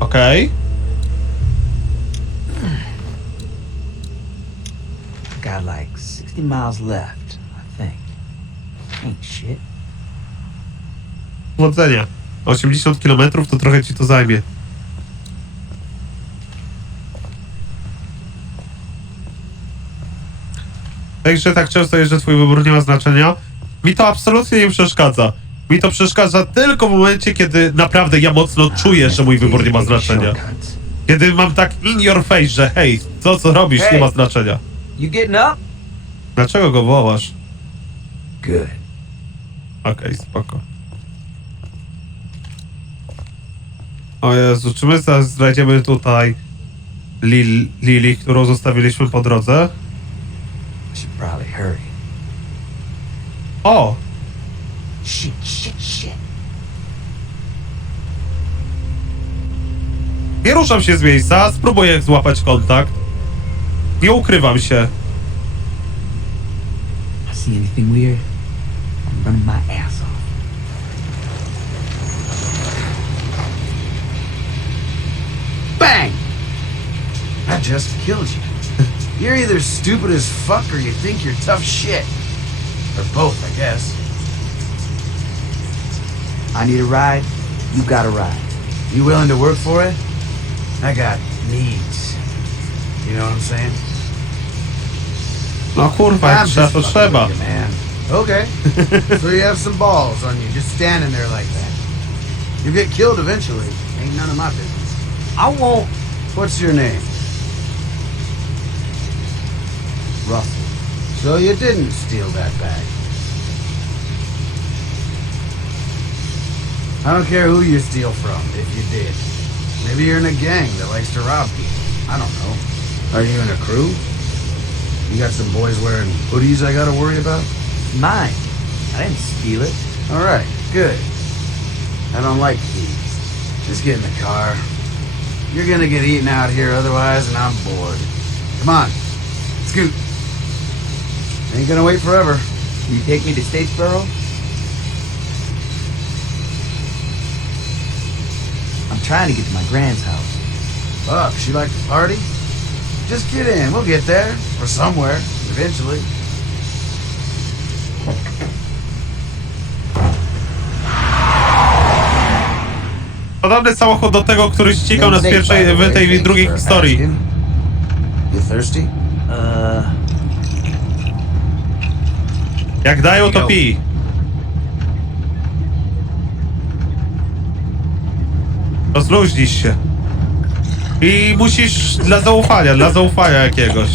Okej. Got like 60 miles left, I think. Ain't shit. Powodzenia. 80 km to trochę ci to zajmie. Także tak często jest, że twój wybór nie ma znaczenia. Mi to absolutnie nie przeszkadza. Mi to przeszkadza tylko w momencie, kiedy naprawdę ja mocno czuję, że mój wybór nie ma znaczenia. Kiedy mam tak in your face, że hej, to co robisz nie ma znaczenia. You getting up? Dlaczego go wołasz? Good. Okej, spoko. O Jezu, czy my zaraz znajdziemy tutaj Lil, Lili, którą zostawiliśmy po drodze? O! Shit, shit, shit. Nie ruszam się z miejsca, spróbuję złapać kontakt. Nie ukrywam się. I see anything weird? I'm running my ass off. Bang! I just killed you. You're either stupid as fuck or you think you're tough shit. Or both, I guess. I need a ride. You got a ride. You willing to work for it? I got needs. You know what I'm saying? No kurwa, jak trzeba, to fucking trzeba. with you, man. Okay. so you have some balls on you, just standing there like that. You'll get killed eventually. Ain't none of my business. I won't. What's your name? Russell. So you didn't steal that bag. I don't care who you steal from, if you did. Maybe you're in a gang that likes to rob people. I don't know. Are you in a crew? You got some boys wearing hoodies I gotta worry about? Mine. I didn't steal it. Alright, good. I don't like thieves. Just get in the car. You're gonna get eaten out here otherwise, and I'm bored. Come on, scoot. Ain't gonna wait forever. Can you take me to Statesboro? I'm trying to get to my grand's house. Fuck, she like to party? Just get in, we'll get there. Or somewhere, eventually. Podobny samochód do tego, który ścigał nas w pierwszej, w tej drugiej historii. You thirsty? Uh, Jak dają, to pij. Rozluźnisz się. I musisz dla zaufania, dla zaufania jakiegoś.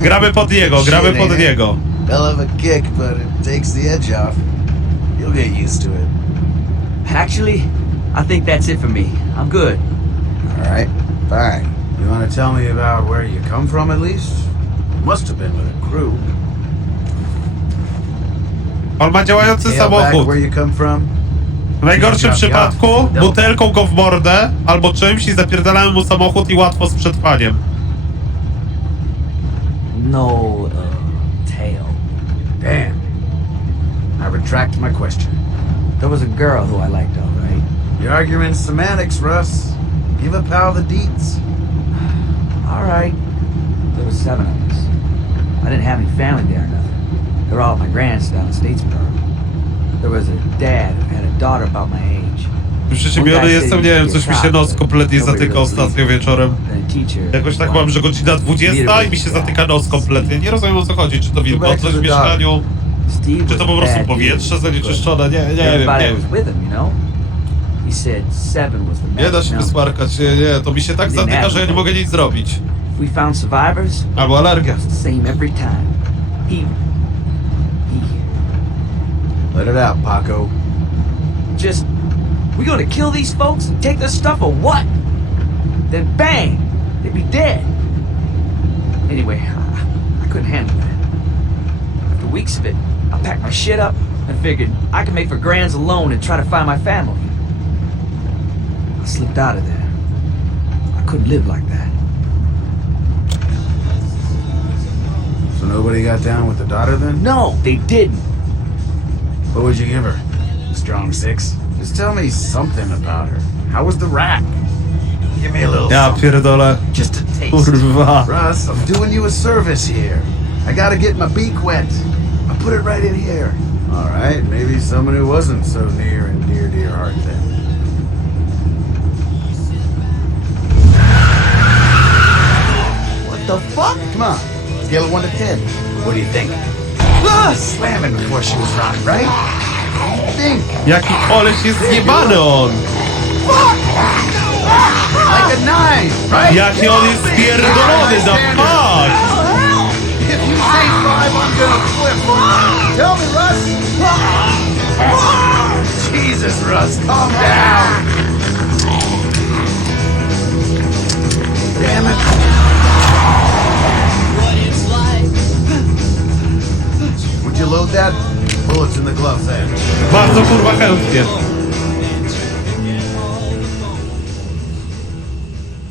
Gramy pod niego, gramy pod niego. Hell of a kick, but it takes the edge off. You'll get used to it. actually, I think that's it for me. I'm good. Alright, fine. You wanna tell me about where you come from at least? Must have been with a crew. On ma działający samochód. where you come from? W najgorszym przypadku butelką go w mordę albo czymś i zapierdalamy mu samochód i łatwo z przetrwaniem. No, uh, tail. Damn. I retract my question. There was a girl who I liked, all right. Your argument's semantics, Russ. Give a pal the deets. All right. There was seven of us. I didn't have any family there or nothing. They were all at my grand's down in Statesboro. There was a dad who had a daughter about my age. Jestem, nie wiem, coś mi się nos kompletnie zatyka ostatnio wieczorem. Jakoś tak mam, że godzina 20 i mi się zatyka nos kompletnie. Nie rozumiem o co chodzi, czy to wilgotność w mieszkaniu, czy to po prostu powietrze zanieczyszczone, nie, nie wiem, nie wiem. Nie da się wysmarkać, nie, nie, to mi się tak zatyka, że ja nie mogę nic zrobić. Albo alergia. same every time. He, he Let it out, Paco. Just, we gonna kill these folks and take their stuff or what? Then bang, they'd be dead. Anyway, I, I couldn't handle that. After weeks of it, I packed my shit up and figured I could make for grands alone and try to find my family. I slipped out of there. I couldn't live like that. So nobody got down with the daughter then? No, they didn't. What would you give her? A strong six? Just tell me something about her. How was the rack? Give me a little Ja something. pierdolę. Just a taste. Kurwa. Russ, I'm doing you a service here. I gotta get my beak wet. I put it right in here. All right, maybe someone who wasn't so near and dear to your heart then. What the fuck? Come on, scale of one to ten. What do you think? Ah, slamming before she was rocked, right? Think Jaki koleś jest zjebany on. like a nine, right? Jaki on jest pierdolony, the fuck. If you say five, I'm gonna flip. Tell me, Russ. Jesus, Russ, calm down. Damn it. Would you load that? The glove there. Bardzo kurwa chętnie.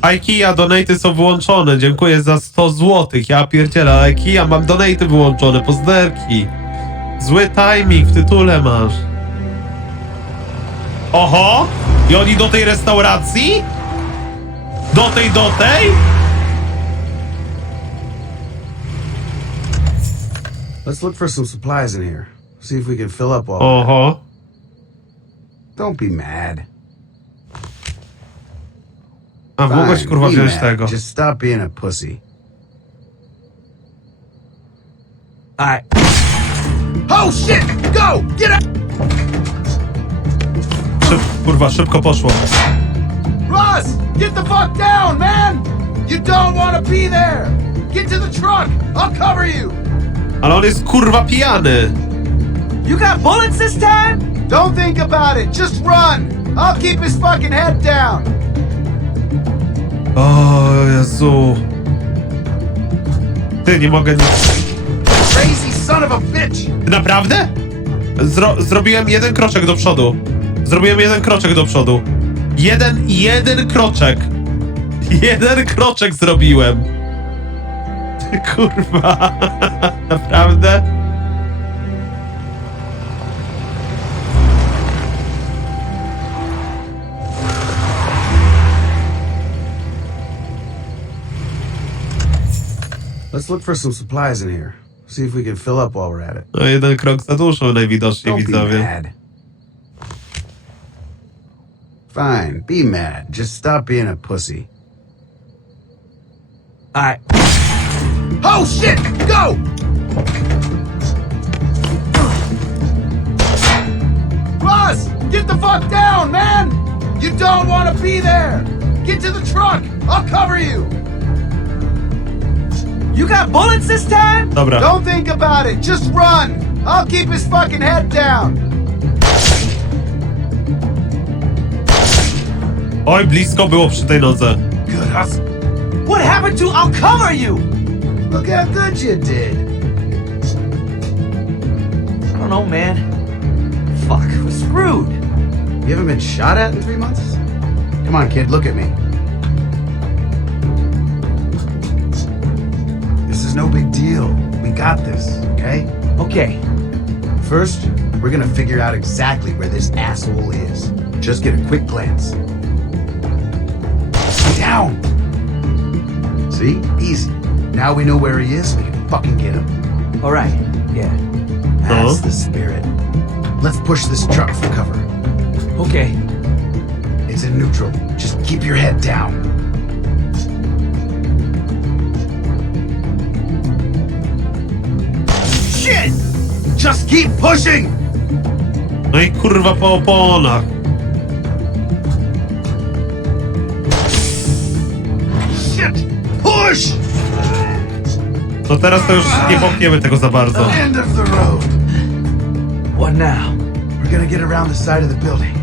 IKEA donaty są wyłączone. Dziękuję za 100 zł. Ja pierdzielę, ale IKEA mam donaty wyłączone. Pozderki. Zły timing w tytule masz. Oho! I oni do tej restauracji? Do tej, do tej? Let's look for some supplies in here. See if we can fill up all. Oho. Uh-huh. Don't be mad. Ah, a mogłeś Fine, kurwa be wziąć mad. tego. Just stop being a pussy. All right. Oh shit! Go! Get up! Szyb, kurwa, szybko poszło. Russ! Get the fuck down, man! You don't want to be there! Get to the truck! I'll cover you! Ale on jest kurwa pijany. You got bullets this time? Don't think about it, just run! I'll keep his fucking head down! O Jezu. Ty, nie mogę nic. Crazy son of a bitch! Naprawdę? Zro zrobiłem jeden kroczek do przodu. Zrobiłem jeden kroczek do przodu. Jeden, jeden kroczek. Jeden kroczek zrobiłem. Kurwa. Naprawdę? Let's look for some supplies in here. See if we can fill up while we're at it. No jeden krok za dużo najwidoczniej Don't be widzowie. mad. Fine, be mad. Just stop being a pussy. All right. Oh shit! Go! Russ! Get the fuck down, man! You don't want to be there! Get to the truck! I'll cover you! You got bullets this time? Dobra. Don't think about it, just run! I'll keep his fucking head down! Oj, blisko było przy tej nodze. Good hustle. What happened to I'll cover you? Look how good you did. I don't know, man. Fuck, we're screwed. You haven't been shot at in three months? Come on, kid, look at me. This no big deal. We got this, okay? Okay. First, we're gonna figure out exactly where this asshole is. Just get a quick glance. Down! See? Easy. Now we know where he is, we can fucking get him. All right. Yeah. That's the spirit. Let's push this truck for cover. Okay. It's in neutral. Just keep your head down. Shit! Just keep pushing! No i kurwa po oponach. Shit! Push! No teraz to już nie popniemy tego za bardzo. End of the road. What now? We're gonna get around the side of the building.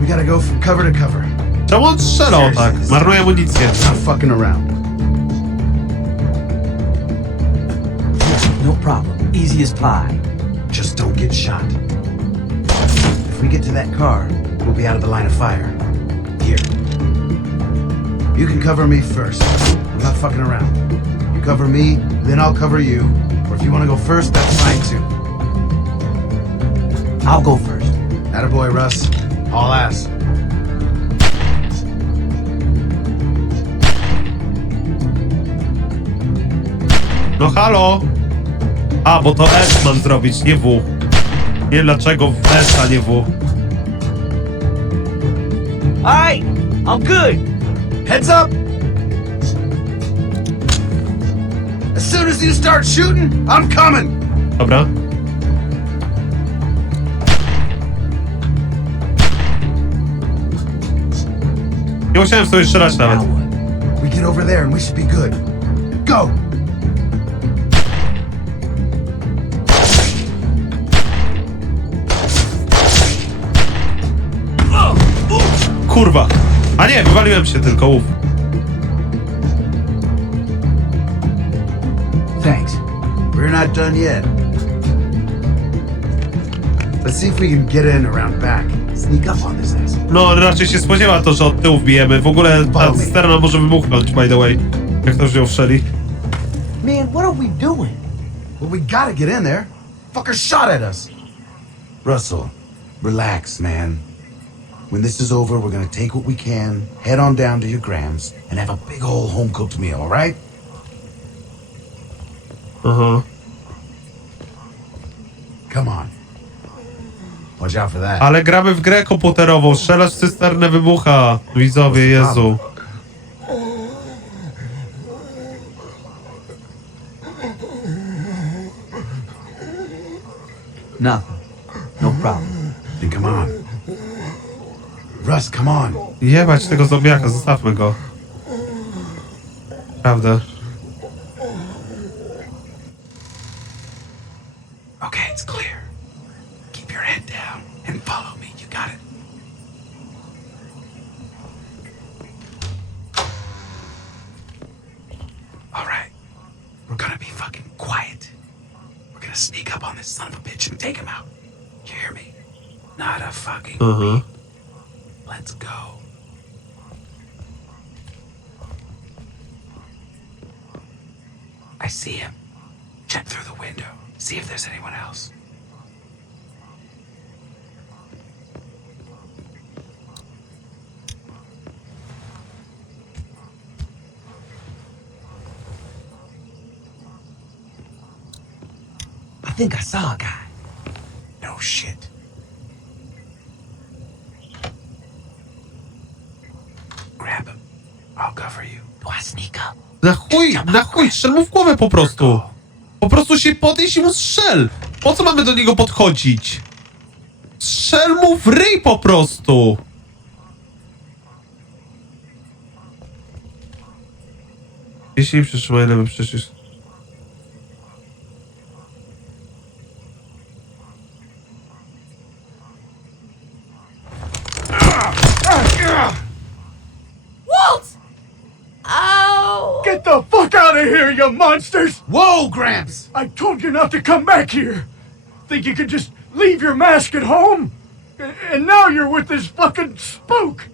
We gotta go from cover to cover. Czemu on strzelał tak? Marnuje amunicję. Not fucking around. No problem. easy as pie. Just don't get shot. If we get to that car, we'll be out of the line of fire. Here. You can cover me first. I'm not fucking around. You cover me, then I'll cover you. Or if you want to go first, that's fine too. I'll go first. Attaboy, Russ. All ass. No hello. A, bo to S mam zrobić, nie W. Nie wiem dlaczego w S, a nie W. Alright, I'm good. Heads up! As soon as you start shooting, I'm coming! Dobra. Nie musiałem sobie strzelać nawet. what? We get over there and we should be good. Go! Kurwa. A nie, wywaliłem się tylko, uf. Thanks. We're not done yet. Let's see if we can get in around back. Sneak up on this ass. No, raczej się spodziewa to, że od tyłu wbijemy. W ogóle ta cysterna może wybuchnąć, by the way. Jak to wziął wszeli. Man, what are we doing? Well, we gotta get in there. Fucker shot at us. Russell, relax, man. When this is over, we're gonna take what we can, head on down to your Grams, and have a big old home cooked meal, alright? Uh huh. Come on. Watch out for that. Ale gramy w grę komputerową. Strzelasz w cysternę, wybucha. Widzowie, Jezu. Nothing. No problem. Then come on. Russ, come on. Jebać tego zombiaka, zostawmy go. Prawda. Okay, it's clear. Keep your head down and follow me. You got it. All right. We're gonna be fucking quiet. We're gonna sneak up on this son of a bitch and take him out. You hear me? Not a fucking. Mm-hmm. Aha. Let's go. I see him. Check through the window. See if there's anyone else. I think I saw a guy. No shit. I'll cover you. Na chuj, na chuj, strzel mu w głowę po prostu. Po prostu się podejść i mu strzel. Po co mamy do niego podchodzić? Strzel mu w ryj po prostu. Jeśli przytrzymaj lewy przycisk. You monsters! Whoa, Gramps! I told you not to come back here! Think you could just leave your mask at home? And now you're with this fucking spook!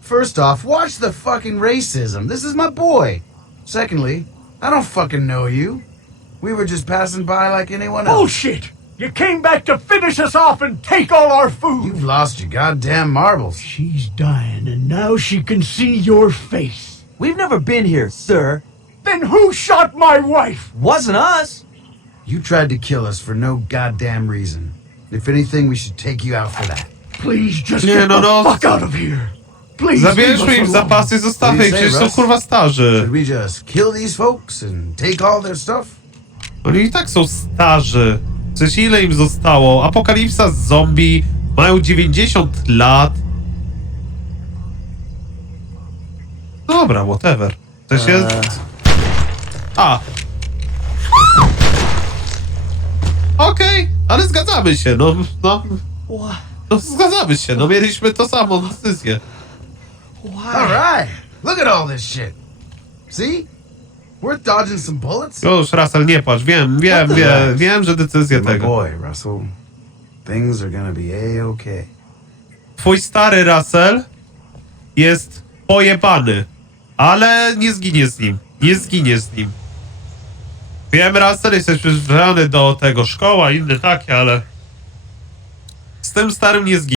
First off, watch the fucking racism. This is my boy. Secondly, I don't fucking know you. We were just passing by like anyone else. Bullshit! You came back to finish us off and take all our food! You've lost your goddamn marbles. She's dying, and now she can see your face. We've never been here, sir. Then who shot my wife? Wasn't us. You tried to kill us for no goddamn reason. If anything, we should take you out for that. Please just Nie, get no, the no. fuck out of here! Please leave Zabierzmy us im alone. zapasy i zostawmy ich, przecież są kurwa starzy. Should we just kill these folks and take all their stuff? Oni i tak są starzy. Przecież ile im zostało? Apokalipsa z zombie mają 90 lat. Dobra, whatever. To się... A. Okej, ale zgadzamy się, no, no, no zgadzamy się, no mieliśmy to samą decyzję. Why? All right. Look at all this shit. See? We're dodging some bullets. Już, Russell, nie płacz, wiem, wiem, wiem, wiem, że decyzja My tego. boy, Russell. Things are gonna be a-okay. Twój stary Russell jest pojebany, ale nie zginie z nim. Nie zginie z nim. Wiem, Russell, jesteś przyzwyczajony do tego szkoła, inne takie, ale z tym starym nie zginie.